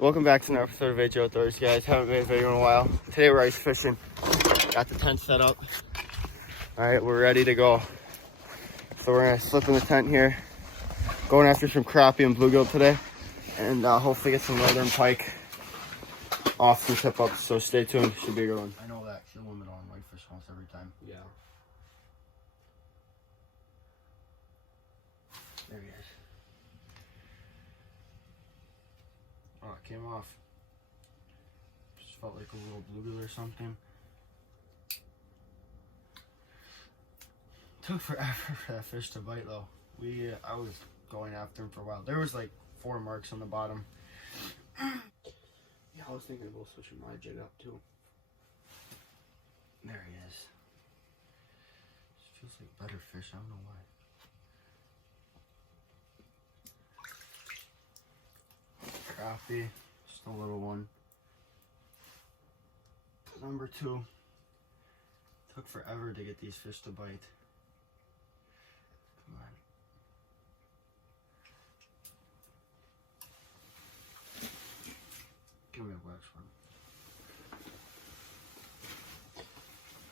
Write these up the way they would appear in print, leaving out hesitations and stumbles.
Welcome back to another episode of H Outdoors, guys. Haven't made a video in a while. Today we're ice fishing. Got the tent set up. Alright, we're ready to go. So we're gonna slip in the tent here. Going after some crappie and bluegill today. And hopefully get some northern pike off some tip ups. So stay tuned, should be a good one. I know that the limit on whitefish almost every time. Yeah. There he is. Oh, it came off. Just felt like a little bluegill or something. Took forever for that fish to bite though. I was going after him for a while. There was like 4 marks on the bottom. Yeah, I was thinking about switching my jig up too. There he is. This feels like better fish, I don't know why. Crappie, just a little one. Number 2. Took forever to get these fish to bite. Come on. Give me a wax one.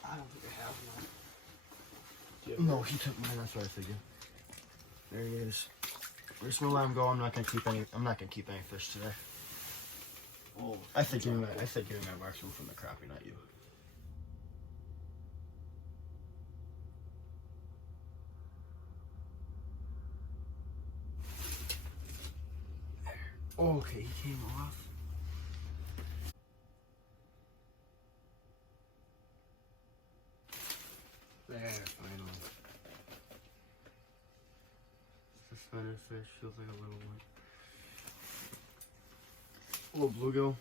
I don't think I have one. No, he took mine, that's what I figured. There he is. We're just gonna let him go. I'm not gonna keep any fish today. Oh, I think you're gonna wax one from the crappie, not you. Okay, he came off. There, finally. Suspended fish, feels like a little one. Little bluegill.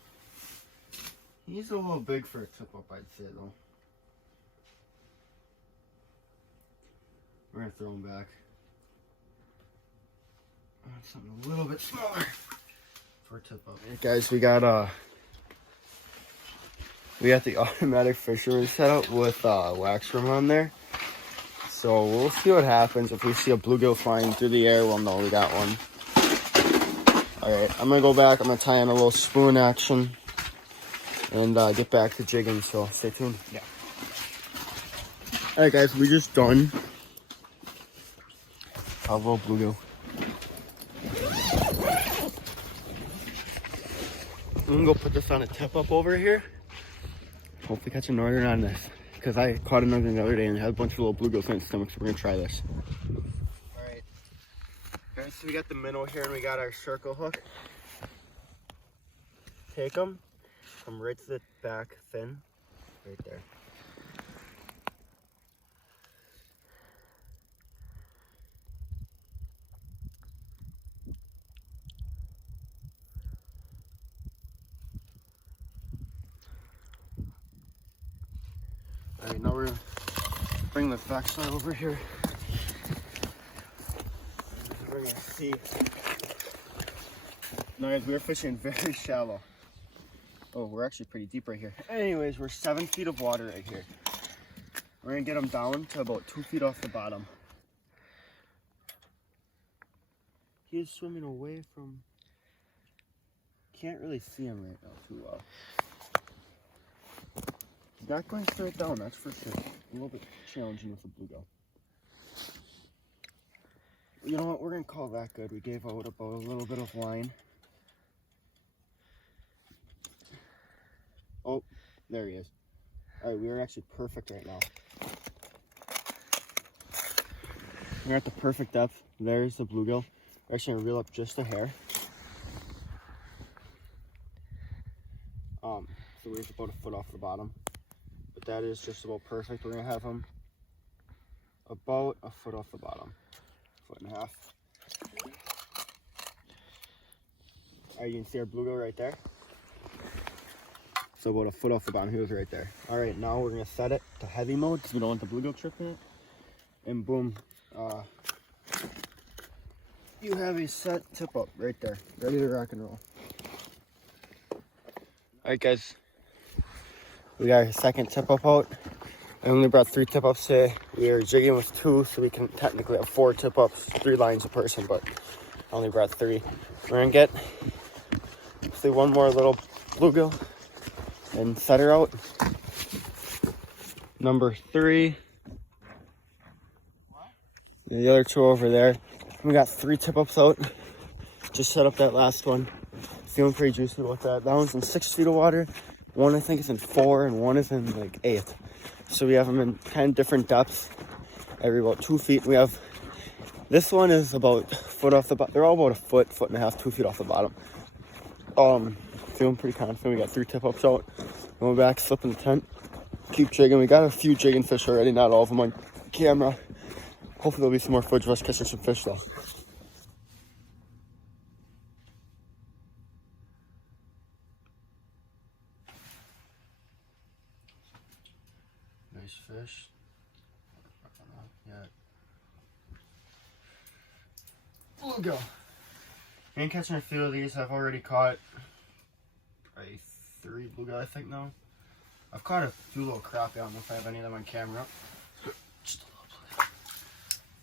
He's a little big for a tip up, I'd say though. We're gonna throw him back. I want something a little bit smaller for a tip up. Hey guys, we got the automatic fisherman set up with wax worm on there. So we'll see what happens. If we see a bluegill flying through the air, we'll know we got one. Alright, I'm gonna go back. I'm gonna tie in a little spoon action and get back to jigging, so stay tuned. Yeah. Alright guys, we just done a little bluegill. I'm gonna go put this on a tip up over here. Hopefully catch a northern on this. Because I caught another the other day and had a bunch of little bluegills in its stomach, so we're gonna try this. Alright. Alright, so we got the minnow here and we got our circle hook. Take them, come right to the back fin, right there. Alright, now we're gonna bring the backside over here. We're gonna see. Now guys, we're fishing very shallow. Oh, we're actually pretty deep right here. Anyways, we're 7 feet of water right here. We're gonna get them down to about 2 feet off the bottom. He is swimming away from... Can't really see him right now too well. He's not going straight down, that's for sure. A little bit challenging with the bluegill. You know what, we're gonna call that good. We gave out about a little bit of line. Oh, there he is. Alright, we are actually perfect right now. We're at the perfect depth. There's the bluegill. We're actually gonna reel up just a hair. So we're just about a foot off the bottom. But that is just about perfect. We're gonna have him about a foot off the bottom. 1.5 feet. Alright, you can see our bluegill right there. So about a foot off the bottom, he was right there. Alright, now we're gonna set it to heavy mode because we don't want the bluegill tripping it. And boom, you have a set tip up right there, ready to rock and roll. Alright guys, we got our second tip up out. I only brought 3 tip ups today. We are jigging with 2, so we can technically have 4 tip ups, 3 lines a person, but I only brought 3. We're gonna get hopefully one more little bluegill and set her out. Number 3. And the other 2 over there. We got 3 tip-ups out. Just set up that last one. Feeling pretty juicy about that. That one's in 6 feet of water. One I think is in 4 and one is in like 8. So we have them in 10 different depths. Every about 2 feet. We have, this one is about a foot off the bottom. They're all about a foot, foot and a half, 2 feet off the bottom. Feeling pretty confident. We got 3 tip-ups out. Going back, slipping the tent. Keep jigging. We got a few jigging fish already, not all of them on camera. Hopefully there'll be some more footage of us catching some fish though. Nice fish. Yeah. Bluegill. Ain't catching a few of these. I've already caught probably 3 bluegill, I think now. I've caught a few little crappie. I don't know if I have any of them on camera. Just a little bit.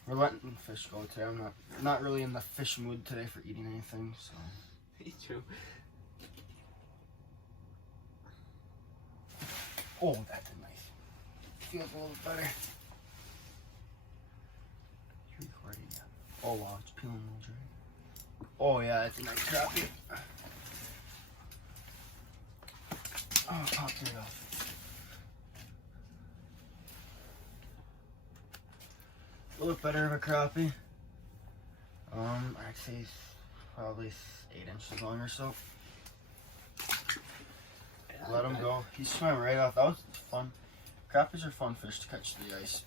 We're letting fish go today. I'm not really in the fish mood today for eating anything, so. Me too. Oh, that's a nice. Feels a little better. You're recording yet? Oh wow, it's peeling a little dry. Oh yeah, that's a nice crappie. Oh, it popped right off. A little better of a crappie. I'd say he's probably 8 inches long or so. Let him go. He swam right off. That was fun. Crappies are fun fish to catch to the ice.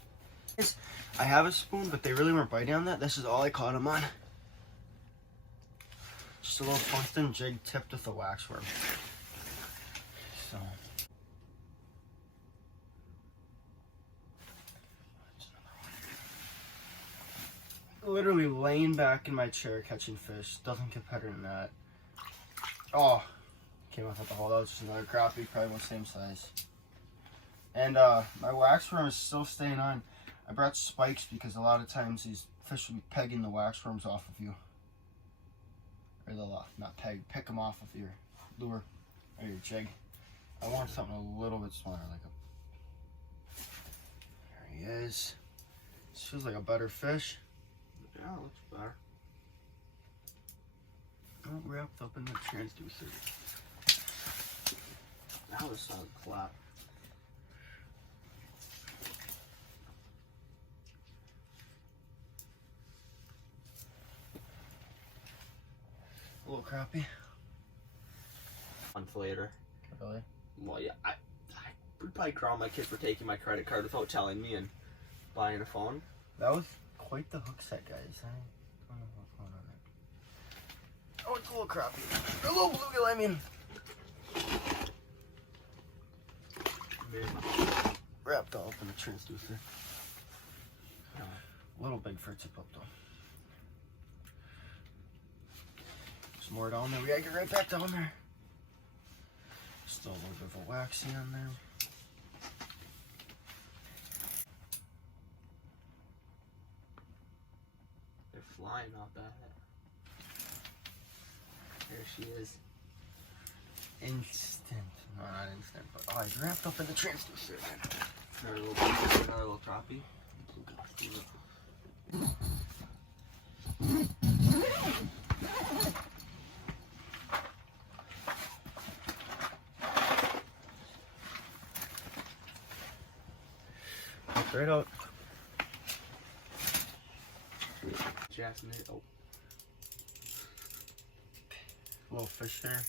I have a spoon, but they really weren't biting on that. This is all I caught them on. Just a little tungsten jig tipped with a waxworm. So. Literally laying back in my chair catching fish. Doesn't get better than that. Oh, came off at the hole. That was just another crappie, probably about the same size. And my waxworm is still staying on. I brought spikes because a lot of times these fish will be pegging the waxworms off of you. Or they'll not peg, pick them off of your lure or your jig. I want something a little bit smaller, like a. There he is. This feels like a better fish. Yeah, it looks better. Oh, wrapped up in the transducer. That was a solid clap. A little crappie. Month later. Really? Well, yeah, I would probably crown my kid for taking my credit card without telling me and buying a phone. That was quite the hook set, guys. I don't know what's going on there. Oh, it's a little crappie. A little bluegill, I mean. Wrapped all up in the transducer. A little big for a tip up though. There's more down there. We gotta get right back down there. Still a little bit of a waxy on there. They're flying, not bad. There she is. Instant. No, not instant, but oh, he's wrapped up in the transducer. Another little crappie. Right out. Jasmine. Oh. Little fish there.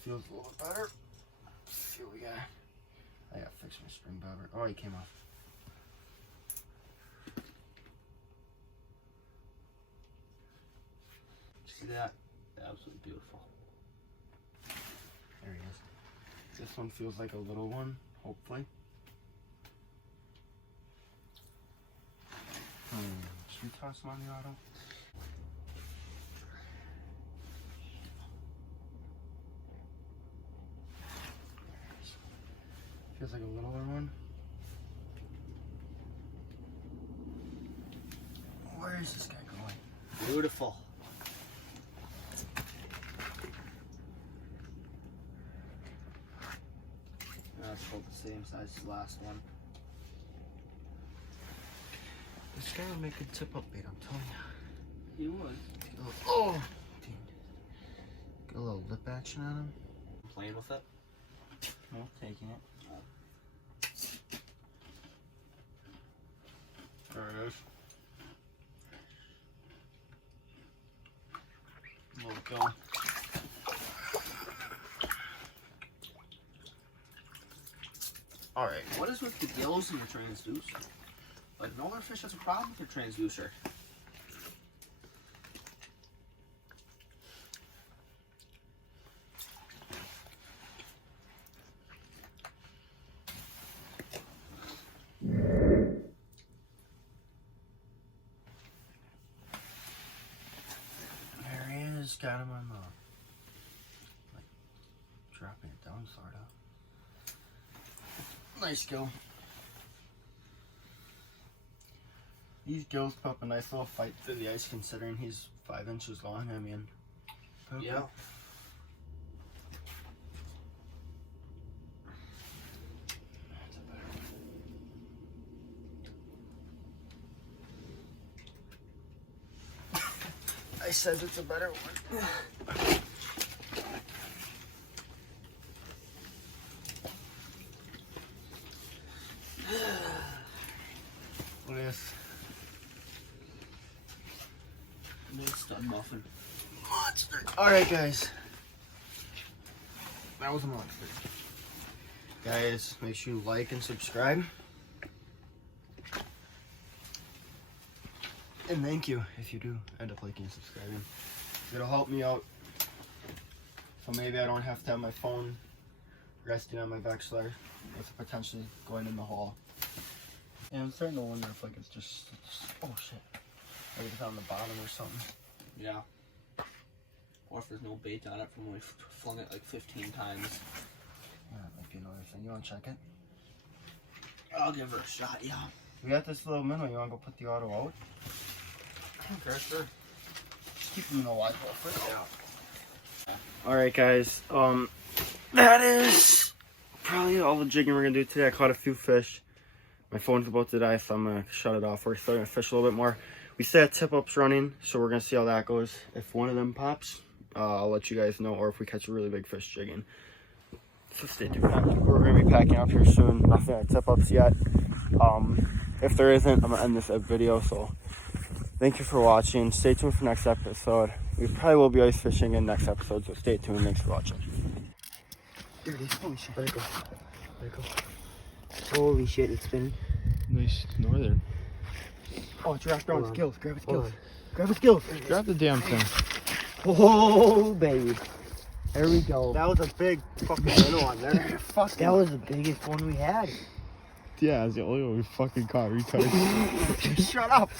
Feels a little better. Let's see what we got. I gotta fix my spring bobber. Oh, he came off. See that? Absolutely beautiful. There he is. This one feels like a little one, hopefully. Should we toss him on the auto? Feels like a littler one. Where is this guy going? Beautiful. That's about the same size as the last one. This guy would make a tip up bait, I'm telling you. He would. Oh! Dude. Get a little lip action on him. I'm playing with it. No, taking it. There it is. Little go. Alright. What is with the gills in your transducer? Like, no other fish has a problem with your transducer. There he is. Got him on the... like, dropping it down, sort of. Nice go. These gills put up a nice little fight through the ice considering he's 5 inches long. I mean, perfect. Yeah. I said it's a better one. Look at this. Nice stud muffin. Monster. Alright, guys. That was a monster. Guys, make sure you like and subscribe. And thank you if you do end up liking and subscribing. It'll help me out. So maybe I don't have to have my phone resting on my Vexler with potentially going in the hole. And I'm starting to wonder if like it's just oh shit. Like it's on the bottom or something. Yeah. Or if there's no bait on it from when we flung it like 15 times. Yeah, that might be another thing. You wanna check it? I'll give her a shot, yeah. We got this little minnow. You wanna go put the auto out? Okay, sure. Just keep them in the live well first. Yeah. Alright guys, that is probably all the jigging we're gonna do today. I caught a few fish. My phone's about to die, so I'm gonna shut it off. We're starting to fish a little bit more. We still have tip-ups running, so we're gonna see how that goes. If one of them pops, I'll let you guys know, or if we catch a really big fish jigging. So stay tuned. We're gonna be packing up here soon. Nothing at tip-ups yet. If there isn't, I'm gonna end this video, so thank you for watching. Stay tuned for next episode. We probably will be ice fishing in next episode, so stay tuned. Thanks for watching. There it is. Holy shit. Let it go. Let it go. Holy shit, it's spinning. Nice northern. Oh, it's wrapped around his gills. Grab his Hold gills. Grab his gills. Grab the damn thing. Oh, baby. There we go. That was a big fucking minnow on there. Fuck. That was the biggest one we had. Yeah, it's the only one we fucking caught. Retarded. Shut up.